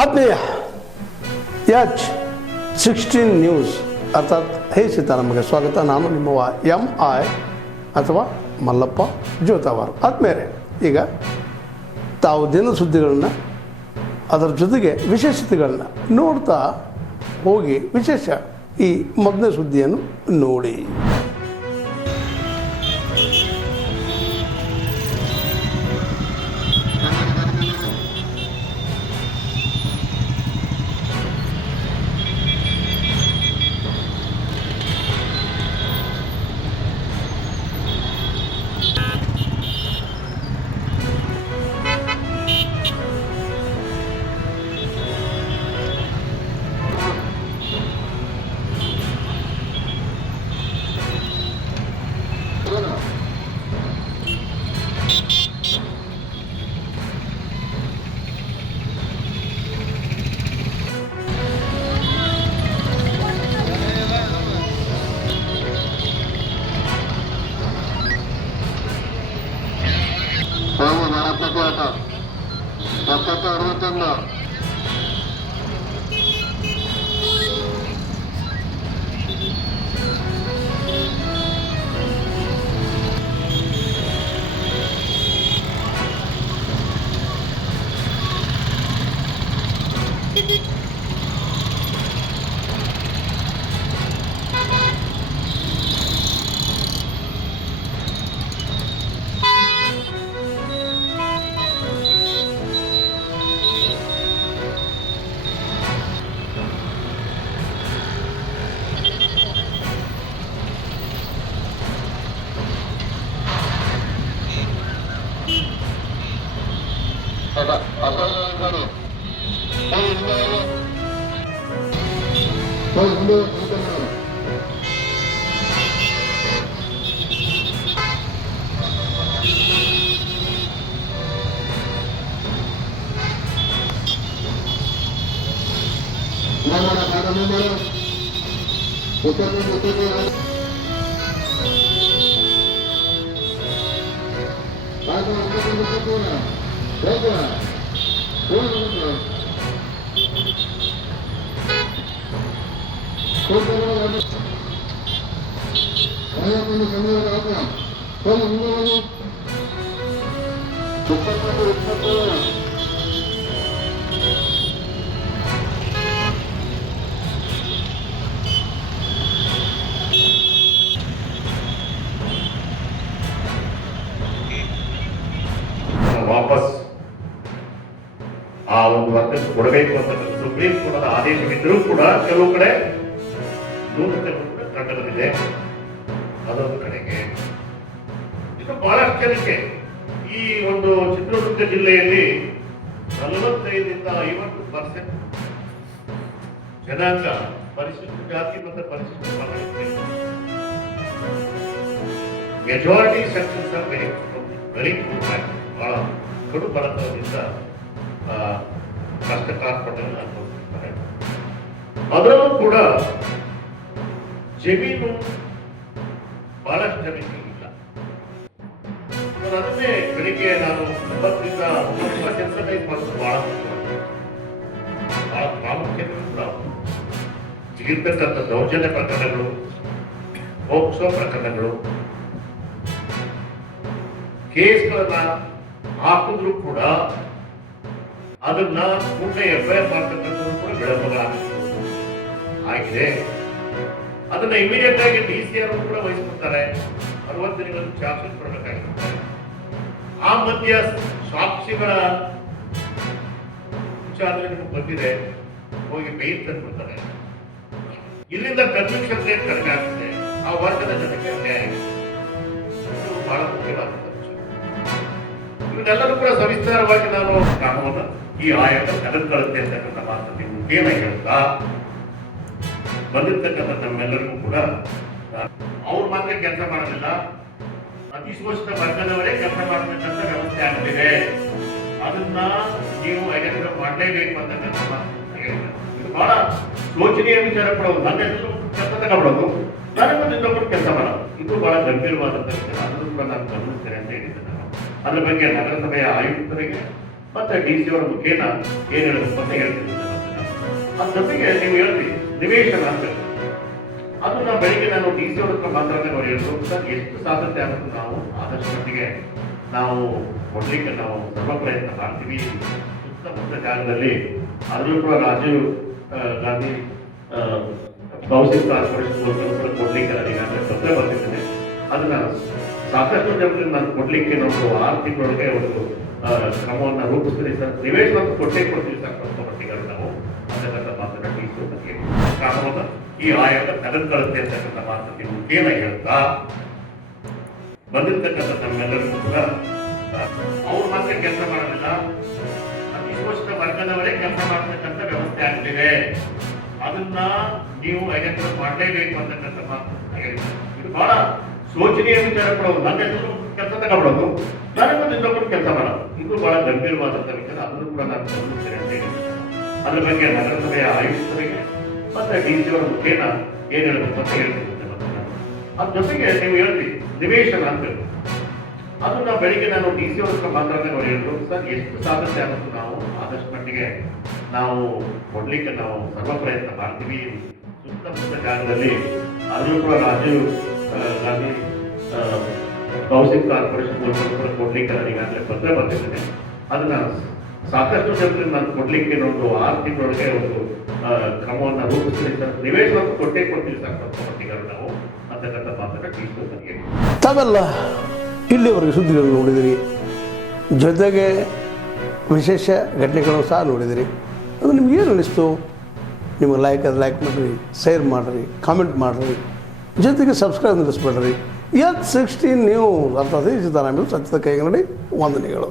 ಆತ್ಮೀಯ H16 news ಅರ್ಥಾತ್ ಹೇ ಸೀತಾರಾಮಗೆ ಸ್ವಾಗತ. ನಾನು ನಿಮ್ಮವ MI ಅಥವಾ ಮಲ್ಲಪ್ಪ ಜೋತಾವಾರ್. ಆದ್ಮೇಲೆ ಈಗ ತಾವು ದಿನ ಸುದ್ದಿಗಳನ್ನ ಅದರ ಜೊತೆಗೆ ವಿಶೇಷತೆಗಳನ್ನ ನೋಡ್ತಾ ಹೋಗಿ ವಿಶೇಷ ಈ ಮೊದಲನೇ ಸುದ್ದಿಯನ್ನು ನೋಡಿ. ವಾಪಸ್ ಆ ಒಂದು ವರ್ಗಕ್ಕೆ ಕೊಡಬೇಕು ಅಂತ ಸುಪ್ರೀಂ ಕೋರ್ಟ್ ಆದೇಶವಿದ್ದರೂ ಕೂಡ ಕೆಲವು ಕಡೆ ಕಂಡು ಬಂದಿದೆ. ಅದೊಂದು ಕಡೆಗೆ ಇನ್ನು ಬಹಳಷ್ಟು ಜನಕ್ಕೆ ಈ ಒಂದು ಚಿತ್ರದುರ್ಗ ಜಿಲ್ಲೆಯಲ್ಲಿ 45ರಿಂದ 50% ಜನಾಂಗ ಪರಿಶಿಷ್ಟ ಜಾತಿ ಮತ್ತು ಪರಿಶಿಷ್ಟ ಪಂಗಡಕ್ಕೆ ಮೆಜಾರಿಟಿ ಸೆಕ್ಷನ್ಸ್ ಆರ್ ವೆರಿ ಬಹಳ ಕಡು ಬಡತನದಿಂದ ಕಷ್ಟಕಾರ್ಪಣೆಯನ್ನು ಅನುಭವಿಸುತ್ತಾರೆ. ಅದರಲ್ಲೂ ಕೂಡ ಜಮೀನು ಬಹಳಷ್ಟು ಜನಕ್ಕೆ ಇಲ್ಲ. ಅದನ್ನೇ ಬೆಳಿಗ್ಗೆ ನಾನು 9ರಿಂದ 9 ಸೆನ್ಸಿಟೈಸ್ ಮಾಡೋದು ಬಹಳ ಪ್ರಾಮುಖ್ಯತೆ ಕೂಡ ಇರ್ತಕ್ಕಂಥ ದೌರ್ಜನ್ಯ ಪ್ರಕರಣಗಳು, ಪೋಕ್ಸೋ ಪ್ರಕರಣಗಳು, ಕೇಸ್ಗಳನ್ನ ಹಾಕಿದ್ರು ಕೂಡ ಅದನ್ನ ಕೂಡಲೇ FIR ಮಾಡ್ತಕ್ಕಂಥದ್ದು ಕೂಡ ವಿಳಂಬ ಆಗಿದೆ. ಅದನ್ನ ಇಮಿಡಿಯೇಟ್ ಆಗಿ DCR ಕೂಡ ವಹಿಸ್ಕೊಳ್ತಾರೆ. 60 ದಿನಗಳ ಚಾರ್ಜ್ ಶೀಟ್ ಕೊಡಬೇಕಾಗಿರುತ್ತೆ. ಆ ಮಧ್ಯ ಸಾಕ್ಷಿಗಳ ವಿಚಾರಣೆ ನಿಮಗೆ ಬಂದಿದೆ, ಹೋಗಿ ಬೇಲ್ ತಂದ್ಬಿಡ್ತಾರೆ. ಇಲ್ಲಿಂದ ಕನ್ವಿಕ್ಷನ್ ರೇಟ್ ಕಡಿಮೆ ಆಗ್ತದೆ. ಆ ವರ್ಗದ ಜನಕ್ಕೆ ಅನ್ಯಾಯ ಆಗಿದೆ. ಇದು ಬಹಳ ಮುಖ್ಯವಾದ ಇವನ್ನೆಲ್ಲರೂ ಕೂಡ ಸವಿಸ್ತಾರವಾಗಿ ನಾನು ಕಾನೂನನ್ನು ಈ ಆಯೋಗ ತೆಗೆದುಕೊಳ್ಳುತ್ತೆ ಅಂತಕ್ಕಂಥ ಮಾತನ್ನು ಮುಖ್ಯನ ಹೇಳ್ತಾ ಬಂದಿರ್ತಕ್ಕಂಥ ನಮ್ಮೆಲ್ಲರಿಗೂ ಕೂಡ ಅವ್ರು ಮಾತ್ರ ಕೆಲಸ ಮಾಡೋದಿಲ್ಲ, ಅತಿ ಶೋಷಿತ ವರ್ಗದವರೇ ಕೆಲಸ ಮಾಡತಕ್ಕಂಥ ವ್ಯವಸ್ಥೆ ಆಗಲಿದೆ. ಅದನ್ನ ನೀವು ಐಡೆಂಟಿಫೈ ಮಾಡಲೇಬೇಕು ಅಂತಕ್ಕಂಥ ಮಾತನ್ನು ಹೇಳಿದ್ದಾರೆ. ಇದು ಬಹಳ ಶೋಚನೀಯ ವಿಚಾರ ಕೂಡ. ನನ್ನ ಹೆಸರು ಕೆಲಸ ತಗೊಳ್ಳೋದು, ನನಗೂ ಇನ್ನೊಬ್ಬರು ಕೆಲಸ ಮಾಡೋದು, ಇದು ಬಹಳ ಗಂಭೀರವಾದಂಥ ವಿಚಾರ. ಅದನ್ನು ಕೂಡ ನಾನು ಗಮನಿಸ್ತೇನೆ ಅಂತ ಹೇಳಿದ್ದೆ. ನಾನು ಅದ್ರ ಬಗ್ಗೆ ನಗರಸಭೆಯ ಆಯುಕ್ತರಿಗೆ ಮತ್ತೆ ಡಿ ಸಿ ಅವರ ಮುಖೇನ ಏನ್ ಹೇಳಬೇಕು ಅಂತ ಹೇಳ್ತೀನಿ. ಅದ್ರ ಜೊತೆಗೆ ನೀವು ಹೇಳ್ತೀವಿ ನಿವೇಶನ ಅಂತ, ಅದನ್ನ ಬೆಳಿಗ್ಗೆ ನಾನು ಡಿ ಸಿ ಅವ್ರ ಹತ್ರ ಮಾತಾಡಿದಾಗ ಅವ್ರು ಹೇಳಿದ್ರು, ಸರ್ ಎಷ್ಟು ಸಾಧ್ಯತೆ ಆಗುತ್ತೆ ನಾವು ಆದಷ್ಟು ಮಟ್ಟಿಗೆ ನಾವು ಕೊಡ್ಲಿಕ್ಕೆ ನಾವು ಸರ್ವ ಪ್ರಯತ್ನ ಮಾಡ್ತೀವಿ. ಸುತ್ತಮುತ್ತ ಜಾಗದಲ್ಲಿ ಅದರಲ್ಲೂ ಕೂಡ ರಾಜೀವ್ ಗಾಂಧಿ ಹೌಸಿಂಗ್ ಕಾರ್ಪೊರೇಷನ್ ಕೂಡ ಕೊಡ್ಲಿಕ್ಕೆ ನಾನು ಈಗಾಗಲೇ ತೊಂದರೆ ಬರ್ತಿದ್ದೇನೆ. ಅದನ್ನ ಸಾಕಷ್ಟು ಜನರಿಗೆ ನಾನು ಕೊಡ್ಲಿಕ್ಕೆ ನಾವು 6 ತಿಂಗಳೊಳಗೆ ಒಂದು ಕ್ರಮವನ್ನು ರೂಪಿಸ್ತೀನಿ ಸರ್. ನಿವೇಶನ ಕೊಟ್ಟೇ ಕೊಡ್ತೀವಿ ಸರ್ ಸ್ವಲ್ಪ ಮಟ್ಟಿಗೆ ನಾವು ಅಂತಕ್ಕಂಥ ಮಾತನ್ನ ಡಿ ಸಿ ಬಗ್ಗೆ ಕ್ರಮವನ್ನು ಈ ಆಯೋಗ ತೆಗೆದುಕೊಳ್ಳುತ್ತೆ ಅಂತಕ್ಕಂಥ ಮಾತು ನೀವು ಮುಖೇನ ಹೇಳ್ತಾ ಬಂದಿರ್ತಕ್ಕಂಥ ನಮ್ಮೆಲ್ಲರಿಗೂ ಕೂಡ ಅವ್ರು ಮಾತ್ರ ಕೆಲಸ ಮಾಡೋದಿಲ್ಲ, ಅತಿ ಶೋಷಿತ ವರ್ಗದವರೇ ಕೆಲಸ ಮಾಡತಕ್ಕಂಥ ವ್ಯವಸ್ಥೆ ಆಗ್ತಿದೆ. ಅದನ್ನ ನೀವು ಐಡೆಂಟಿಫೈ ಮಾಡಲೇಬೇಕು ಅಂತಕ್ಕಂಥ ಮಾತು ಹೇಳಿದ್ರು. ಇದು ಬಹಳ ಶೋಚನೀಯ ವಿಚಾರ ಕೊಡೋದು. ನನ್ನ ಹೆಸರು ಕೆಲಸ ತಗೊಳ್ಳೋದು, ನನ್ನ ಇನ್ನೊಬ್ಬರು ಕೆಲಸ ಮಾಡೋದು, ಇದು ಬಹಳ ಗಂಭೀರವಾದಂಥ ವಿಚಾರ. ಅದನ್ನು ಕೂಡ ನಾನು ಗಮನಿಸ್ತೇನೆ ಅಂತ ಹೇಳಿ ಅದ್ರ ಬಗ್ಗೆ ನಗರಸಭೆಯ ಆಯುಕ್ತರಿಗೆ ಮತ್ತೆ ಡಿ ಸಿ ಅವರ ಮುಖೇನ ಏನ್ ಹೇಳಬೇಕು ಅಂತ ಹೇಳ್ತೀನಿ. ಅದ್ರ ಜೊತೆಗೆ ನೀವು ಹೇಳ್ತೀವಿ ನಿವೇಶನ ಅಂತ, ಅದನ್ನ ಬೆಳಿಗ್ಗೆ ನಾನು ಡಿ ಸಿ ಅವ್ರ ಹತ್ರ ಮಾತಾಡಿದಾಗ ಅವ್ರು ಹೇಳಿದ್ರು, ಸರ್ ಎಷ್ಟು ಸಾಧ್ಯತೆ ಆಗುತ್ತೆ ನಾವು ಆದಷ್ಟು ಮಟ್ಟಿಗೆ ನಾವು ಕೊಡ್ಲಿಕ್ಕೆ ನಾವು ಸರ್ವ ಪ್ರಯತ್ನ ಮಾಡ್ತೀವಿ. ಸುತ್ತಮುತ್ತ ಜಾಗದಲ್ಲಿ ಅದರಲ್ಲೂ ಕೂಡ ರಾಜೀವ್ ಗಾಂಧಿ ಹೌಸಿಂಗ್ ಕಾರ್ಪೊರೇಷನ್ ಕೂಡ ಕೊಡ್ಲಿಕ್ಕೆ ನಾನು ಈಗಾಗಲೇ ತೊಂದರೆ ಬರ್ತಿದ್ದೇನೆ. ಅದನ್ನ ಸಾಕಷ್ಟು ಜನರಿಗೆ ನಾನು ಕೊಡ್ಲಿಕ್ಕೆ ಒಂದು 6 ತಿಂಗಳೊಳಗೆ ಒಂದು ಕ್ರಮವನ್ನು ರೂಪಿಸ್ತೀನಿ ಸರ್. ನಿವೇಶನ ಕೊಟ್ಟೇ ಕೊಡ್ತೀವಿ ಸರ್ ಸ್ವಲ್ಪ ಮಟ್ಟಿಗೆ ನಾವು ಅಂತಕ್ಕಂಥ ಮಾತನ್ನ ಡಿ ಸಿ ನನಗೆ. ತಾವೆಲ್ಲ ಇಲ್ಲಿವರೆಗೆ ಸುದ್ದಿಗಳನ್ನು ನೋಡಿದಿರಿ, ಜೊತೆಗೆ ವಿಶೇಷ ಘಟನೆಗಳನ್ನು ಸಹ ನೋಡಿದಿರಿ. ಅದು ನಿಮ್ಗೇನು ಅನ್ನಿಸ್ತು? ನಿಮಗೆ ಲೈಕ್ ಮಾಡಿರಿ, ಶೇರ್ ಮಾಡಿರಿ, ಕಾಮೆಂಟ್ ಮಾಡಿರಿ, ಜೊತೆಗೆ ಸಬ್ಸ್ಕ್ರೈಬ್ ನಿಲ್ಲಿಸ್ಬೇಡ್ರಿ. H16 ನ್ಯೂಸ್ ಅರ್ಥಾತ್ ಸಿದ್ದರಾಮಯ್ಯ ಸತ್ಯದ ಕೈಗನ್ನಡಿ ವಂದನೆಗಳು.